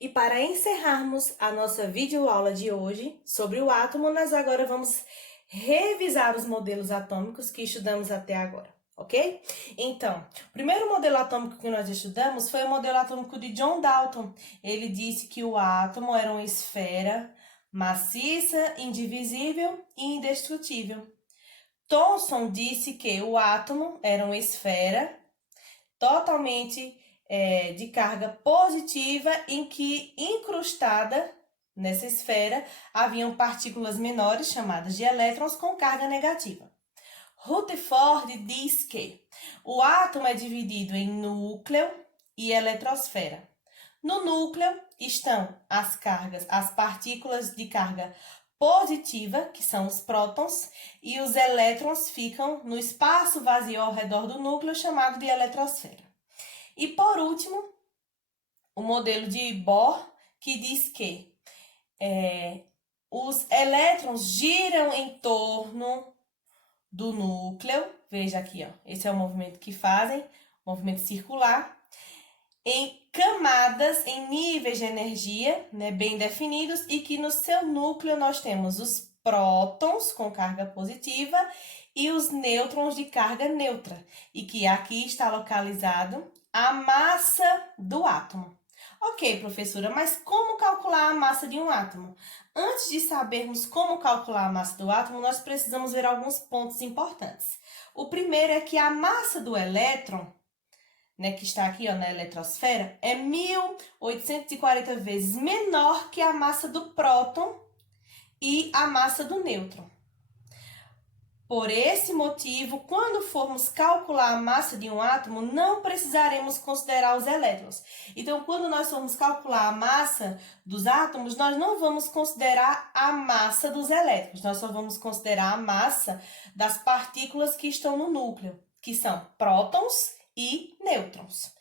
E para encerrarmos a nossa videoaula de hoje sobre o átomo, nós agora vamos revisar os modelos atômicos que estudamos até agora, ok? Então, o primeiro modelo atômico que nós estudamos foi o modelo atômico de John Dalton. Ele disse que o átomo era uma esfera maciça, indivisível e indestrutível. Thomson disse que o átomo era uma esfera totalmente de carga positiva, em que incrustada nessa esfera haviam partículas menores chamadas de elétrons com carga negativa. Rutherford diz que o átomo é dividido em núcleo e eletrosfera. No núcleo estão as partículas de carga positiva, que são os prótons, e os elétrons ficam no espaço vazio ao redor do núcleo, chamado de eletrosfera. E por último, o modelo de Bohr, que diz que os elétrons giram em torno do núcleo. Veja aqui, ó, esse é o movimento que fazem, movimento circular, em camadas, em níveis de energia, né, bem definidos, e que no seu núcleo nós temos os prótons com carga positiva e os nêutrons de carga neutra, e que aqui está localizado a massa do átomo. Ok, professora, mas como calcular a massa de um átomo? Antes de sabermos como calcular a massa do átomo, nós precisamos ver alguns pontos importantes. O primeiro é que a massa do elétron, né, que está aqui, ó, na eletrosfera, é 1840 vezes menor que a massa do próton e a massa do nêutron. Por esse motivo, quando formos calcular a massa de um átomo, não precisaremos considerar os elétrons. Então, quando nós formos calcular a massa dos átomos, nós não vamos considerar a massa dos elétrons, nós só vamos considerar a massa das partículas que estão no núcleo, que são prótons e nêutrons.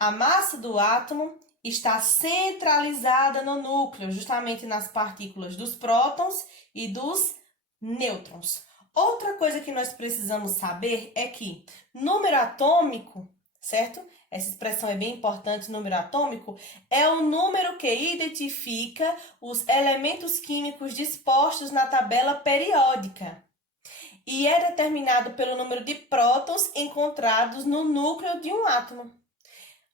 A massa do átomo está centralizada no núcleo, justamente nas partículas dos prótons e dos nêutrons. Outra coisa que nós precisamos saber é que número atômico, certo? Essa expressão é bem importante, número atômico, é o número que identifica os elementos químicos dispostos na tabela periódica e é determinado pelo número de prótons encontrados no núcleo de um átomo.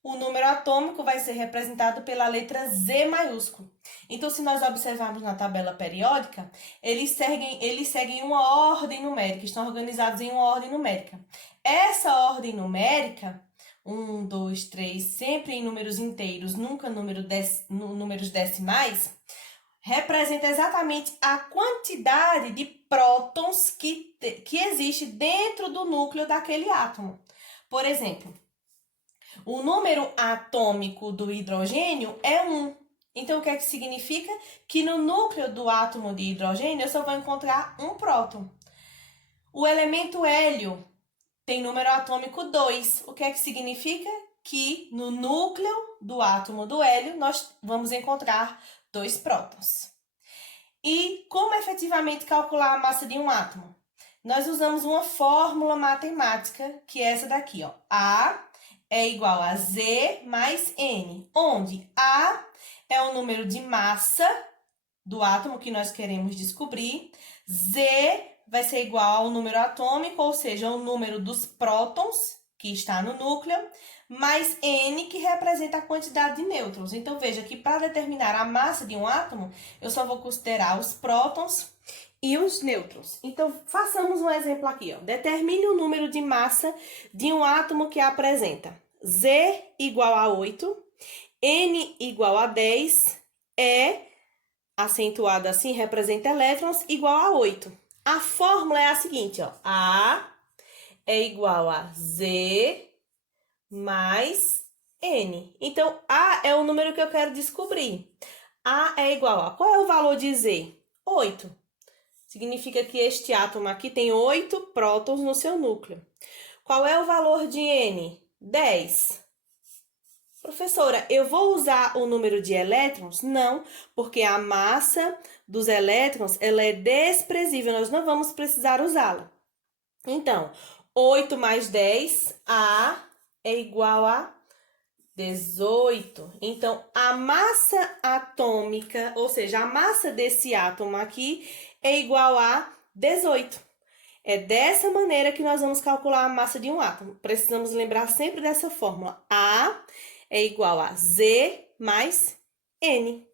O número atômico vai ser representado pela letra Z maiúsculo. Então, se nós observarmos na tabela periódica, eles seguem uma ordem numérica, estão organizados em uma ordem numérica. Essa ordem numérica, 1, 2, 3, sempre em números inteiros, nunca números decimais, representa exatamente a quantidade de prótons que existe dentro do núcleo daquele átomo. Por exemplo, o número atômico do hidrogênio é 1. Então, o que é que significa? Que no núcleo do átomo de hidrogênio eu só vou encontrar um próton. O elemento hélio tem número atômico 2. O que é que significa? Que no núcleo do átomo do hélio nós vamos encontrar 2 prótons. E como efetivamente calcular a massa de um átomo? Nós usamos uma fórmula matemática, que é essa daqui, ó. A é igual a Z mais N, onde A é o número de massa do átomo que nós queremos descobrir, Z vai ser igual ao número atômico, ou seja, o número dos prótons, que está no núcleo, mais N, que representa a quantidade de nêutrons. Então, veja que para determinar a massa de um átomo, eu só vou considerar os prótons e os nêutrons. Então, façamos um exemplo aqui, ó. Determine o número de massa de um átomo que apresenta Z igual a 8, N igual a 10, E, acentuado assim, representa elétrons, igual a 8. A fórmula é a seguinte, ó. A é igual a Z mais N. Então, A é o número que eu quero descobrir. A é igual a... Qual é o valor de Z? 8. Significa que este átomo aqui tem 8 prótons no seu núcleo. Qual é o valor de N? 10. Professora, eu vou usar o número de elétrons? Não, porque a massa dos elétrons ela é desprezível, nós não vamos precisar usá-la. Então, 8 mais 10, A é igual a 18. Então, a massa atômica, ou seja, a massa desse átomo aqui é igual a 18. É dessa maneira que nós vamos calcular a massa de um átomo. Precisamos lembrar sempre dessa fórmula. A é igual a Z mais N.